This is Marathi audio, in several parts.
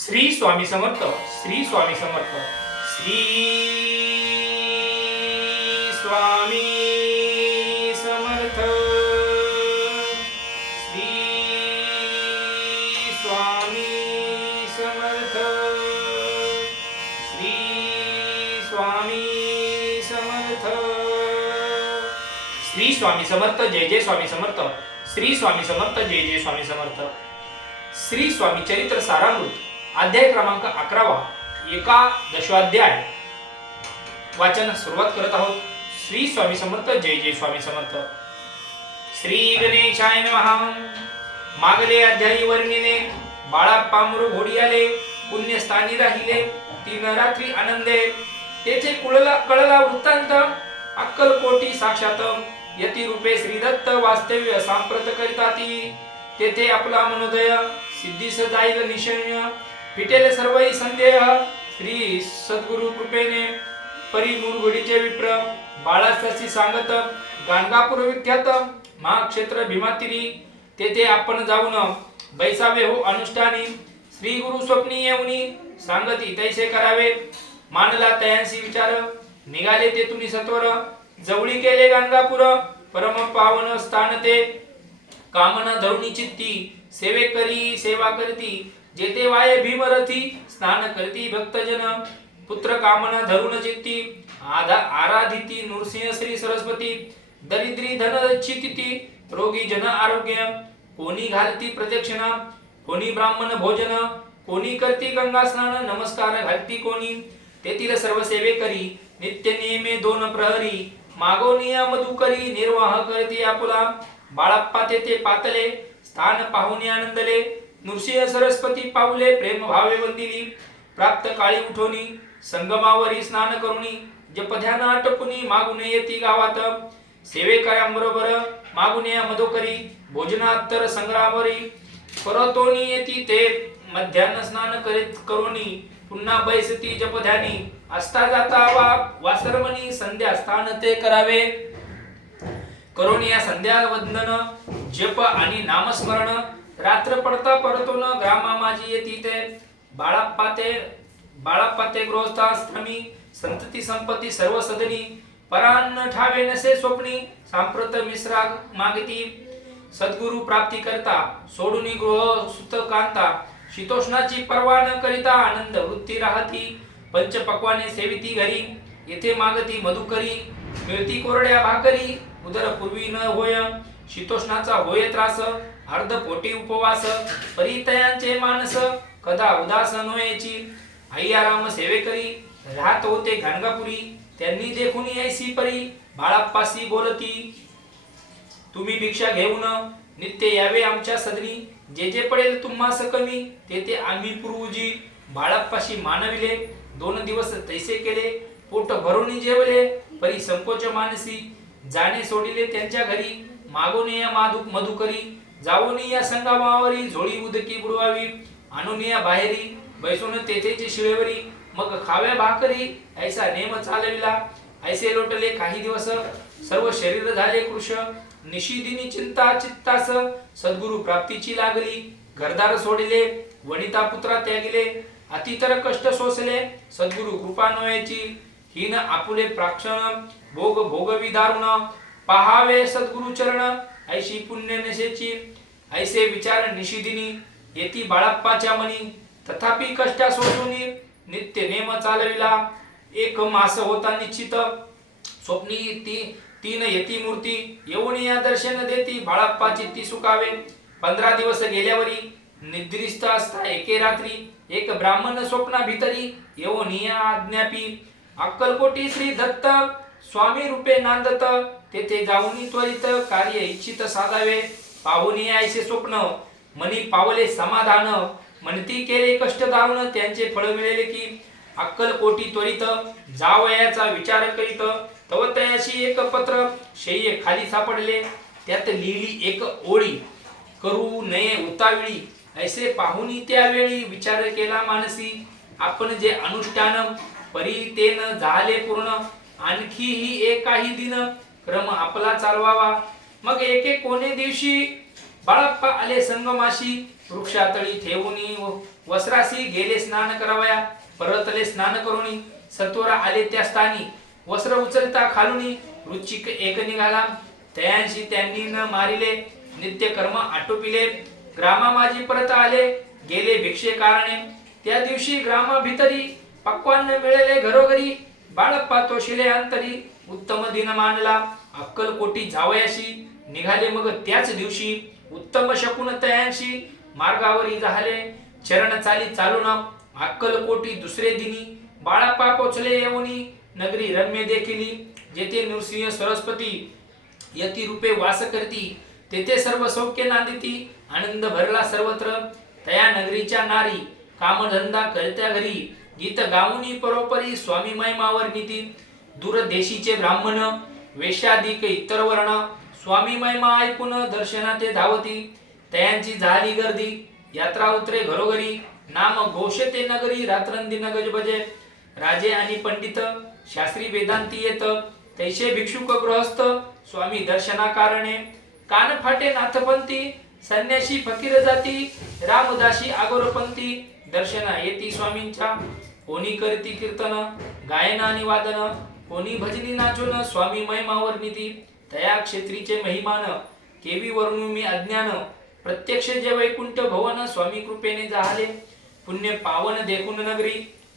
श्री स्वामी समर्थ श्री स्वामी समर्थ श्री स्वामी समर्थ श्री स्वामी समर्थ श्री स्वामी समर्थ श्री स्वामी समर्थ जय जय स्वामी समर्थ श्री स्वामी समर्थ जय जय स्वामी समर्थ श्री स्वामी चरित्र सारामृत. अध्याय क्रमांक अकरावा एका दशाध्याय. वाचन सुरुवात करत आहोत. श्री स्वामी समर्थ जय जय स्वामी समर्थ. श्री गणेशाय नमः. मागले अध्यायी वर्णिले बाळाप्पा घोडी आले पुण्यस्थानी राहिले ती नरात्री आनंदे. तेथे कुळला कळला वृत्तांत. अक्कलकोटी साक्षात. यती रूपे श्रीदत्त वास्तव्य सांप्रत करिता ती तेथे आपला मनोदय सिद्धीस जाईल निशन्य. फिटेल सर्वही संदेह. श्री सद्गुरु कृपेने परी मुरगुडीचे विप्र बाळासाची सांगत गाणगापूर विख्यात महाक्षेत्र भीमातिरी तेथे आपण जाऊन बैसावे हो अनुष्ठानी. श्री गुरु स्वप्नी येऊनी सांगती तैसे करावे. मानला तयांशी विचार निघाले ते तुम्ही सत्वर. जवळी केले गाणगापूर परम पावन स्थान ते. कामना धरुणी चित्ती सेवे करी सेवा करती. जेते वाये भीमरथी स्नान करती भक्तजन पुत्र कामना धरुण चित्ती आधा आराधिती नृसिंह श्री सरस्वती दरिद्री धन चितिती रोगी जन आरोग्य कोणी घालती प्रदक्षिणा कोणी ब्राह्मण भोजन कोणी करती गंगा स्नान नमस्कार घालती कोणी तेथील सर्व सेवे करी नित्य नियमे दोन प्रहरी मागोनिया मधुकरी निर्वाह करती आपुला बाळाप्पा तेथे पातले स्थान पाहुणे आनंदले नृसिंह सरस्वती पाऊले प्रेम भावे वंदिली प्राप्त काळी उठोनी संगमावरी स्नान करुणी जपध्यान आटपुनी मागुने येती गावात. सेवेकऱ्यांबरोबर मागून मागुने मधोकरी भोजनात्तर संग्रामरी. परतोनी येती ते मध्यान्ह स्नान करीत करोनी पुन्हा बैसती जपध्यानी. असता जाता वा वासरमणी संध्या स्थान ते करावे. करून या संध्या वंदन जप आणि नामस्मरण. रात्र पडता परतून ग्रामा माझी येती ते. बाळापाते ते बाळाप्पा संतती संपत्ती सर्व सदनी परान्न ठावे नसे स्वप्नी सांप्रत मिश्रा मागती. सद्गुरु प्राप्ती करता सोडुनी गृह सुत कांता. शीतोष्णाची पर्वा न करिता आनंद वृत्ती राहती. पंच पक्वाने सेविती घरी येथे मागती मधुकरी. मिळती कोरड्या भाकरी उदर पूर्वी न होय शीतोष्णाचा होय त्रास. अर्धपोटी उपवास परितयांचे मानस कदा उदास नोयची अय्याराम सेवेकरी राहत होते गाणगापुरी त्यांनी देखून ऐसी परी बाळाप्पासी बोलती. तुम्ही भिक्षा घेऊन नित्य यावे आमच्या सदनी जे जे पडेल तुम्हास कमी ते ते आम्ही पूर्वजी. बाळाप्पाशी मानविले दोन दिवस तैसे केले. पोट भरून जेवले परी संकोच मानसी. जाणे सोडिले त्यांच्या घरी मागून या माधुक मधुकरी. जाऊन या संगमावरी झोळी उदकी बुडवावी आणून या बाहेरी बैसून तेथेची शिळेवरी मग खाव्या भाकरी ऐसा नेम चालविला. ऐसे लोटले काही दिवस सर्व शरीर झाले कृश निशिदिनी चिंता चित्तास सद्गुरु प्राप्तीची लागली. घरदार सोडिले वनिता पुत्रा त्यागिले. अतितर कष्ट सोसले सद्गुरु कृपा नोयाची. हीन आपुले प्राक्षण भोग भोग दारुण. पहावे सद्गुरु चरण ऐशी पुण्य नशेची ऐसे विचार निशिदिनी येती बाळाप्पाच्या मनी तथापि कष्टा सोसूनी नित्य नेम चालविला एक मास होता निश्चित. स्वप्नी ती तीन यती मूर्ती येऊन या दर्शन देती बाळाप्पाची ती सुकावे पंधरा दिवस गेल्यावरी निद्रिस्त असता एके रात्री एक ब्राह्मण स्वप्ना भितरी येऊन या आज्ञापी. अक्कलकोटी श्री दत्त स्वामी रूपे नांदत. तेथे जाऊन त्वरित कार्य इच्छित साधावे. पाहुनी ऐसे स्वप्न. मनी पावले समाधान. म्हणती केले कष्ट धावण त्यांचे फळ मिळेले की? अक्कलकोटी त्वरित. जावयाचा विचार करीत. तव तयाशी एक पत्र. शय्य खाली सापडले. त्यात लिहिली एक ओळी. करू नये उताविळी. ऐसे पाहुनी त्यावेळी विचार केला मानसी. आपण जे अनुष्ठान परीतेन झाले पूर्ण. आणखीही एक काही दिन क्रम आपला चालवावा. मग एके कोणे दिवशी बाळप्पा आले संगमाशी वृक्षातळी ठेवूनी व- वस्त्रासी गेले स्नान करावया. परतले स्नान करुणी सत्वरा आले त्या स्थानी. वस्त्र उचलता खालुनी रुचिक एक निघाला. तयांशी त्यांनी न मारिले नित्य कर्म आटोपिले. ग्रामा माझी परत आले गेले भिक्षे कारणे. त्या दिवशी ग्रामा भितरी पक्वान्न मिळेले घरोघरी. बाळप्पा तो शिले अंतरी. उत्तम दिन मानला. अक्कल कोटी जावयाशी निघाले मग त्याच दिवशी उत्तम शकुन तयांशी मार्गावरी झाले चरण चाली चालून अक्कल कोटी दुसरे दिनी बाळापा पोचले येऊनी. नगरी रम्य देखिली. जेथे नृसिंह सरस्वती यती रूपे वास करती तेथे सर्व सौख्य नांदिती आनंद भरला सर्वत्र. तया नगरीच्या नारी कामधंदा करत्या घरी. गीत गाऊनी परोपरी स्वामी महिमावर नीती. दूरदेशीचे ब्राह्मण वेशाधिक इतर वर्ण स्वामी महिमा ऐकून दर्शना ते धावती तयांची झाली गर्दी यात्रा उतरे घरोघरी नाम घोषते नगरी रात्रंदी नगज बजे राजे आणि पंडित शास्त्री वेदांती येत तैसे भिक्षुक गृहस्थ स्वामी दर्शना कारणे कान फाटे नाथपंथी संन्याशी फकीर जाती रामदासी आगोरपंथी दर्शना येती स्वामींच्या. कोणी करती कीर्तन गायन आणि वादन कोणी भजनी नाचोन स्वामी महिमावर नीती तया क्षेत्रीचे महिमान केवी वर्णू मी अज्ञान प्रत्यक्ष जे वैकुंठ भवन स्वामी कृपेने जाहले पुण्य पावन देखून नगरी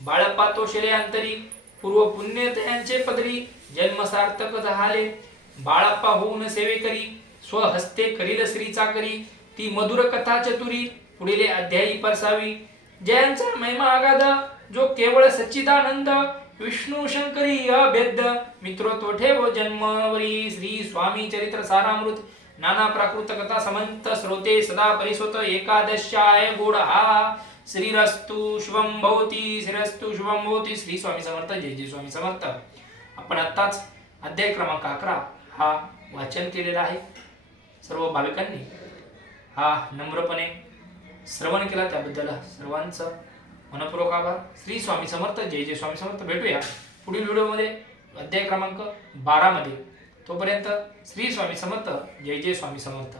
बाळपातो तोषले अंतरी पूर्व पुण्य त्यांचे पदरी जन्म सार्थक झाले बाळप्पा होऊन सेवे करी स्वहस्ते करील श्रीचा करी ती मधुर कथा चतुरी पुढील अध्यायी परसावी. जयांचा महिमा आगाध जो केवळ सच्चिदानंद विष्णू शंकरी अभेद मित्र तो ठेव जन्मवरी श्री स्वामी चरित्र सारामृत नाना प्राकृत कथा समंत श्रोते सदा परिसोत एकादशाय गोड हा श्रीरस्तु शुभम भवती श्रीरस्तु शुभम भवती श्री स्वामी समर्थ जय जय स्वामी समर्थ आपण आत्ताच अध्याय क्रमांक अकरा हा वाचन केलेला आहे. सर्व भाविकांनी हा नम्रपणे श्रवण केला त्याबद्दल सर्वांचं मनपूर्वक आभार. श्री स्वामी समर्थ जय जय स्वामी समर्थ. भेटूया पुढील व्हिडिओमध्ये. अध्याय क्रमांक बारामध्ये. तोपर्यंत श्री स्वामी समर्थ जय जय स्वामी समर्थ.